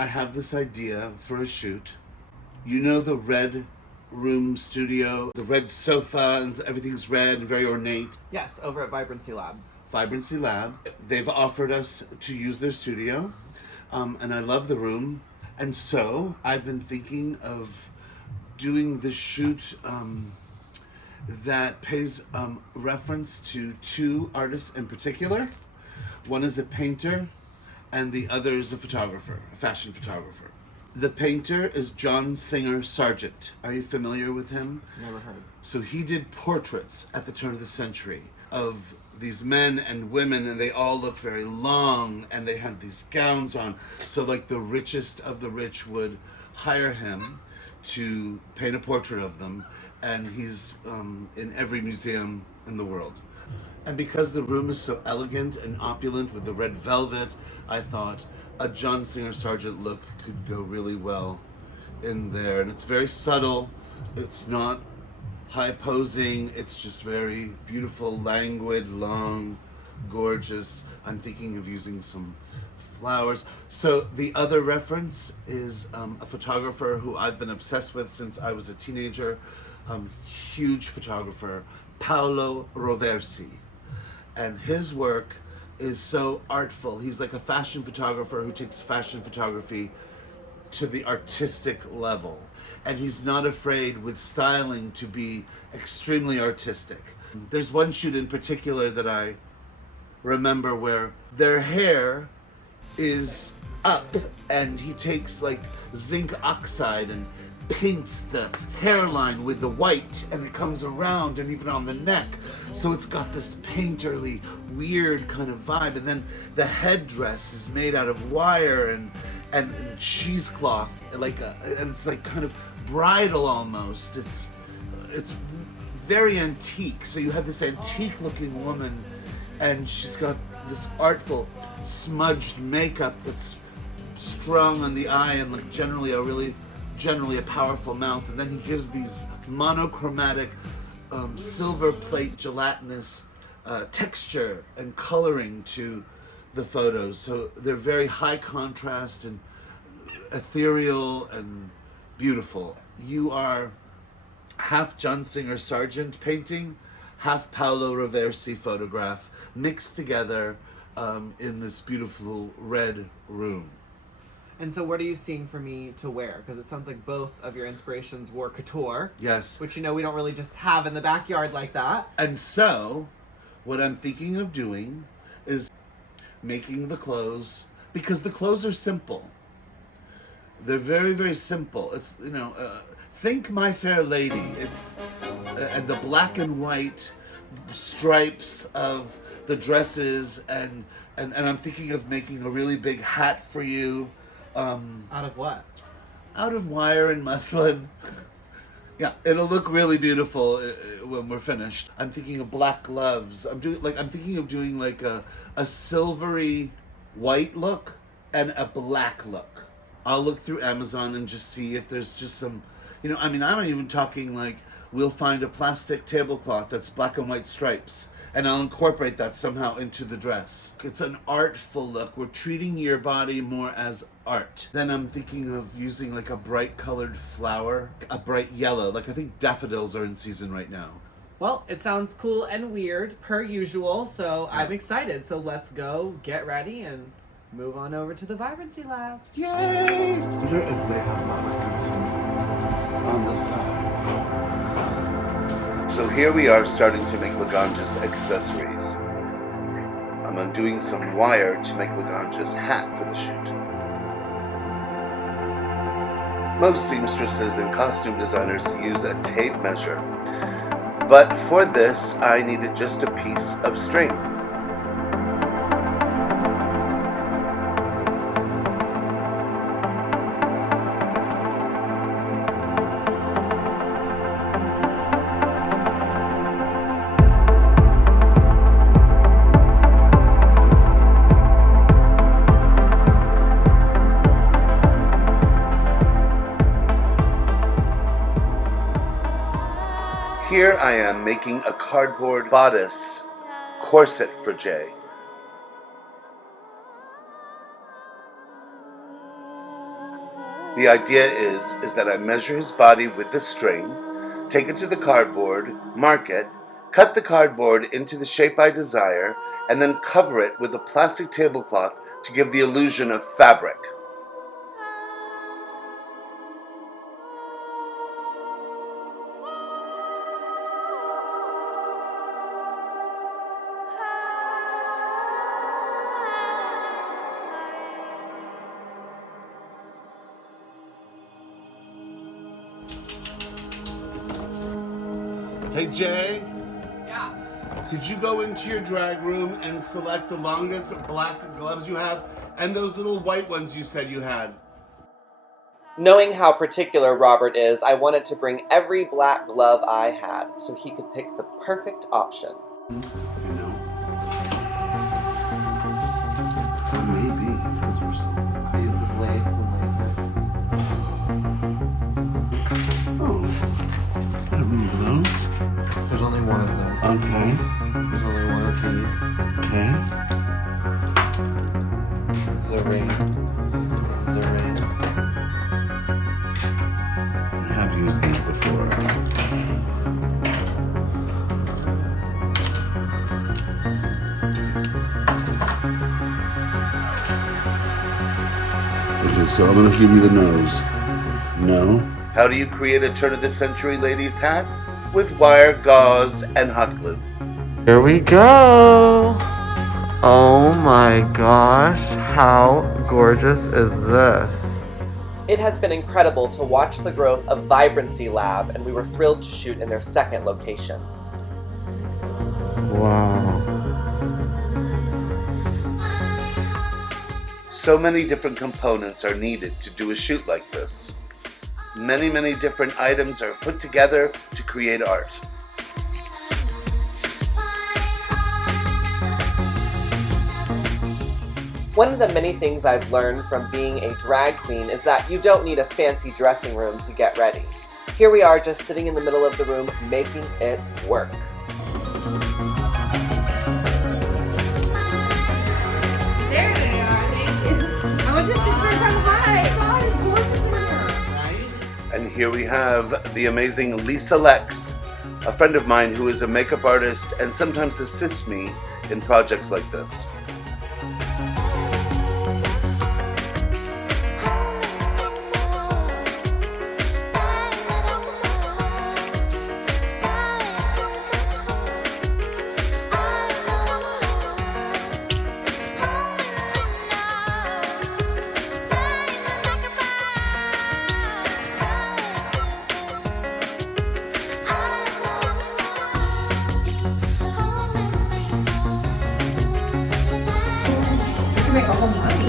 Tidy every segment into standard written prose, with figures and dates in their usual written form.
I have this idea for a shoot. You know the red room studio, the red sofa, and everything's red and very ornate. Yes, over at Vibrancy Lab. Vibrancy Lab. They've offered us to use their studio, and I love the room. And so I've been thinking of doing this shoot that pays reference to two artists in particular. One is a painter, and the other is a photographer, a fashion photographer. The painter is John Singer Sargent. Are you familiar with him? Never heard. So he did portraits at the turn of the century of these men and women, and they all looked very long, and they had these gowns on. So like the richest of the rich would hire him to paint a portrait of them, and he's in every museum in the world. And because the room is so elegant and opulent with the red velvet, I thought a John Singer Sargent look could go really well in there. And it's very subtle. It's not high posing. It's just very beautiful, languid, long, gorgeous. I'm thinking of using some flowers. So the other reference is a photographer who I've been obsessed with since I was a teenager. Huge photographer, Paolo Roversi. And his work is so artful. He's like a fashion photographer who takes fashion photography to the artistic level. And he's not afraid with styling to be extremely artistic. There's one shoot in particular that I remember where their hair is up and he takes like zinc oxide and paints the hairline with the white, and it comes around and even on the neck, so it's got this painterly weird kind of vibe. And then the headdress is made out of wire and cheesecloth, and it's like kind of bridal almost. It's very antique, so you have this antique looking woman, and she's got this artful smudged makeup that's strung on the eye, and like generally a powerful mouth. And then he gives these monochromatic silver plate gelatinous texture and coloring to the photos. So they're very high contrast and ethereal and beautiful. You are half John Singer Sargent painting, half Paolo Roversi photograph, mixed together in this beautiful red room. And so what are you seeing for me to wear? Because it sounds like both of your inspirations were couture. Yes. Which, we don't really just have in the backyard like that. And so, what I'm thinking of doing is making the clothes, because the clothes are simple. They're very, very simple. It's, think My Fair Lady, and the black and white stripes of the dresses, and I'm thinking of making a really big hat for you. Out of what? Out of wire and muslin. Yeah, it'll look really beautiful when we're finished. I'm thinking of black gloves. I'm thinking of doing like a silvery white look and a black look. I'll look through Amazon and just see if there's just some, I'm not even talking like we'll find a plastic tablecloth that's black and white stripes, and I'll incorporate that somehow into the dress. It's an artful look. We're treating your body more as art. Then I'm thinking of using like a bright colored flower, a bright yellow. Like I think daffodils are in season right now. Well, it sounds cool and weird per usual, so yeah. I'm excited. So let's go get ready and move on over to the Vibrancy Lab. Yay! I wonder if they have moccasins on the side. So here we are starting to make Laganja's accessories. I'm undoing some wire to make Laganja's hat for the shoot. Most seamstresses and costume designers use a tape measure, but for this I needed just a piece of string. Here I am making a cardboard bodice corset for Jay. The idea is that I measure his body with the string, take it to the cardboard, mark it, cut the cardboard into the shape I desire, and then cover it with a plastic tablecloth to give the illusion of fabric. Hey Jay, Yeah. could you go into your drag room and select the longest black gloves you have and those little white ones you said you had? Knowing how particular Robert is, I wanted to bring every black glove I had so he could pick the perfect option. You know? Maybe, because we're so... These with lace and latex. Oh, I remember those. There's only one of those. Okay, There's only one of these. okay. This is a ring. This is a ring. I have used these before. Okay, so I'm gonna give you the nose. No. How do you create a turn of the century ladies hat? With wire, gauze, and hot glue. Here we go! Oh my gosh, how gorgeous is this? It has been incredible to watch the growth of Vibrancy Lab, and we were thrilled to shoot in their second location. Wow. So many different components are needed to do a shoot like this. Many different items are put together to create art. One of the many things I've learned from being a drag queen is that you don't need a fancy dressing room to get ready. Here we are just sitting in the middle of the room making it work. There they are, thank you. I went to 6 times high. God, it's gorgeous in here. Right? And here we have the amazing Lisa Lex, a friend of mine who is a makeup artist and sometimes assists me in projects like this. To make a whole money.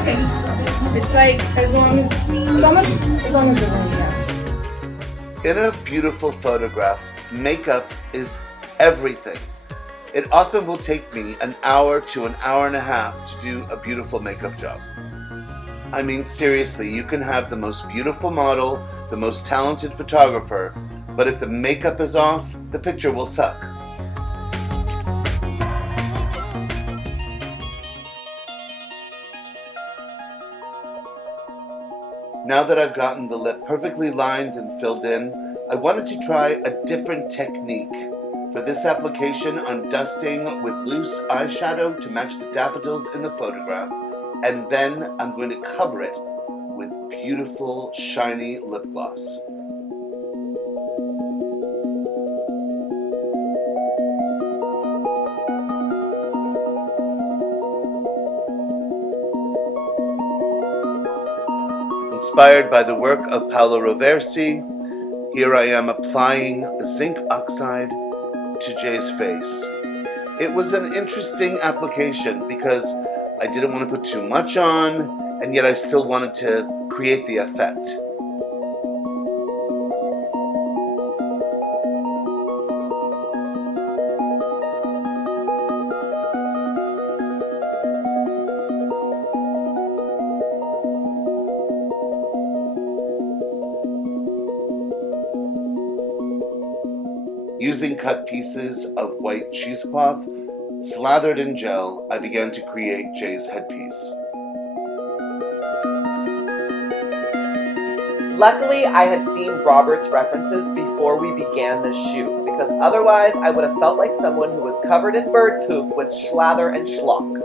Okay. It's like as long as the room, yeah. In a beautiful photograph, makeup is everything. It often will take me an hour to an hour and a half to do a beautiful makeup job. I mean, seriously, you can have the most beautiful model, the most talented photographer, but if the makeup is off, the picture will suck. Now that I've gotten the lip perfectly lined and filled in, I wanted to try a different technique. For this application, I'm dusting with loose eyeshadow to match the daffodils in the photograph, and then I'm going to cover it with beautiful, shiny lip gloss. Inspired by the work of Paolo Roversi, here I am applying zinc oxide to Jay's face. It was an interesting application because I didn't want to put too much on, and yet I still wanted to create the effect. Using cut pieces of white cheesecloth, Slathered in gel, I began to create Jay's headpiece. Luckily, I had seen Robert's references before we began the shoot, because otherwise I would have felt like someone who was covered in bird poop with schlather and schlock.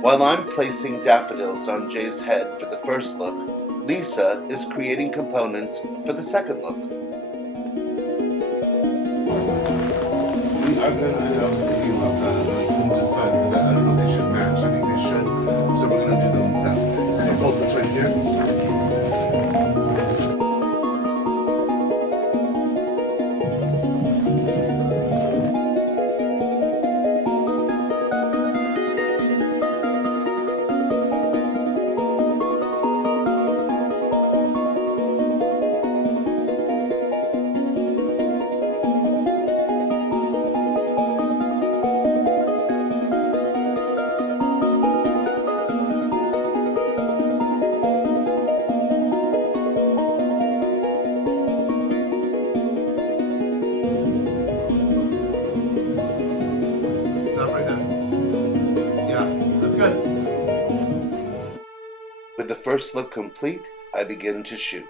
While I'm placing daffodils on Jay's head for the first look, Lisa is creating components for the second look. I was thinking about that, and I couldn't decide because I don't know if they should match. I think they should. So we're going to do them that way. So you hold this right here. With the first look complete, I begin to shoot.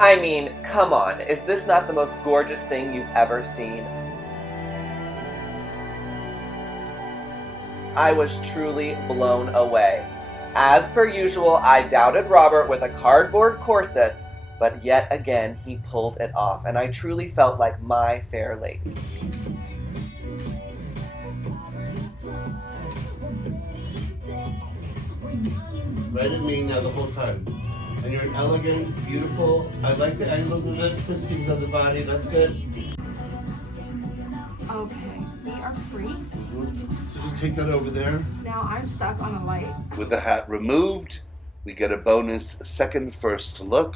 I mean, come on, is this not the most gorgeous thing you've ever seen? I was truly blown away. As per usual, I doubted Robert with a cardboard corset, but yet again he pulled it off, and I truly felt like my fair lady. Right at me now the whole time. And you're elegant, beautiful. I like the angles of the twistings of the body. That's good. Okay, we are free. So just take that over there. Now I'm stuck on a light. With the hat removed, we get a bonus second first look.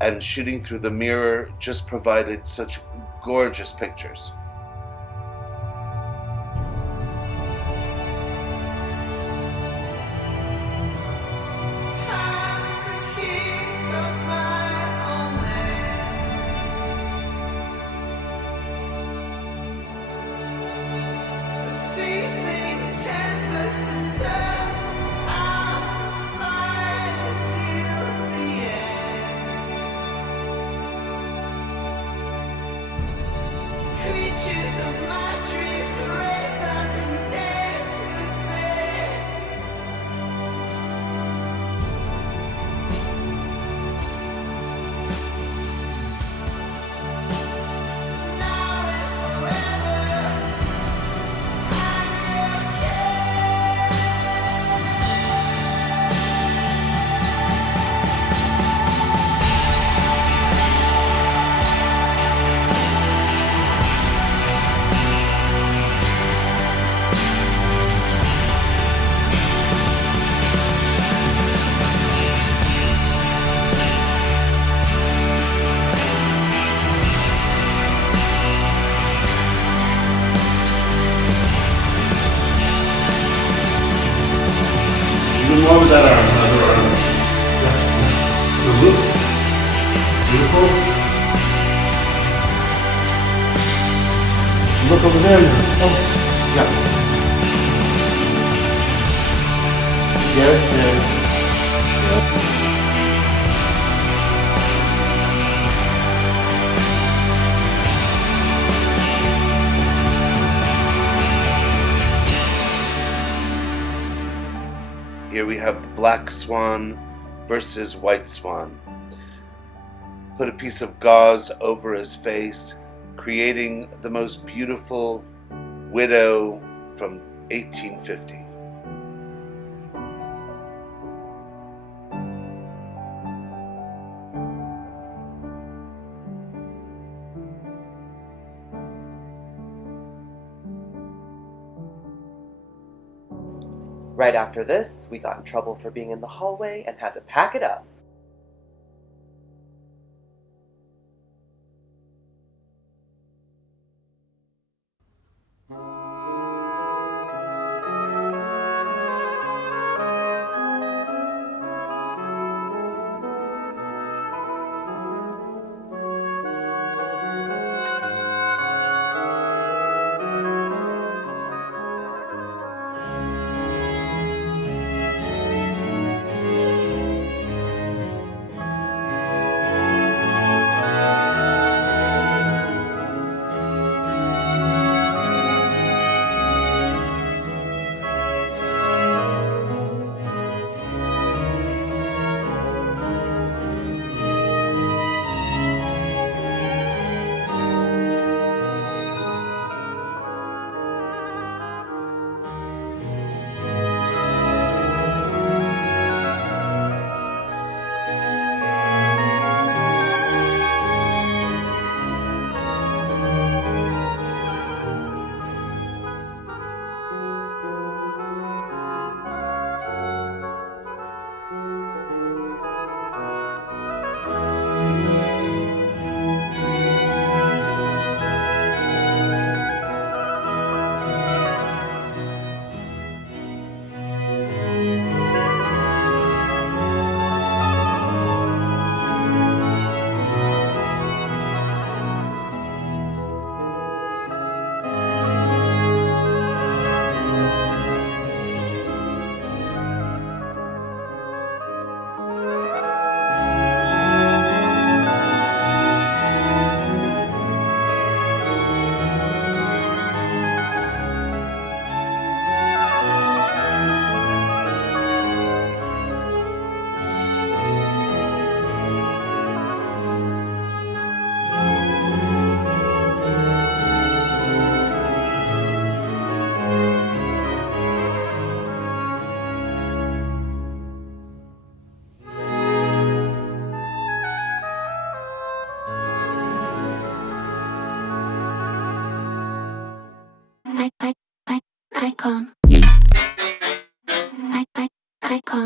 And shooting through the mirror just provided such gorgeous pictures. Creatures of my dreams raise up and dance with me. Now and forever, I'm Even more with that arm, other arm. Yeah. The loop. Beautiful. Look over there now. Oh, yeah. Yes, yes. Yeah. Here we have the black swan versus white swan. Put a piece of gauze over his face, creating the most beautiful widow from 1850. Right after this, we got in trouble for being in the hallway and had to pack it up.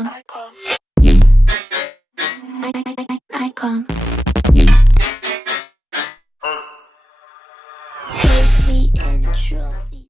Icon.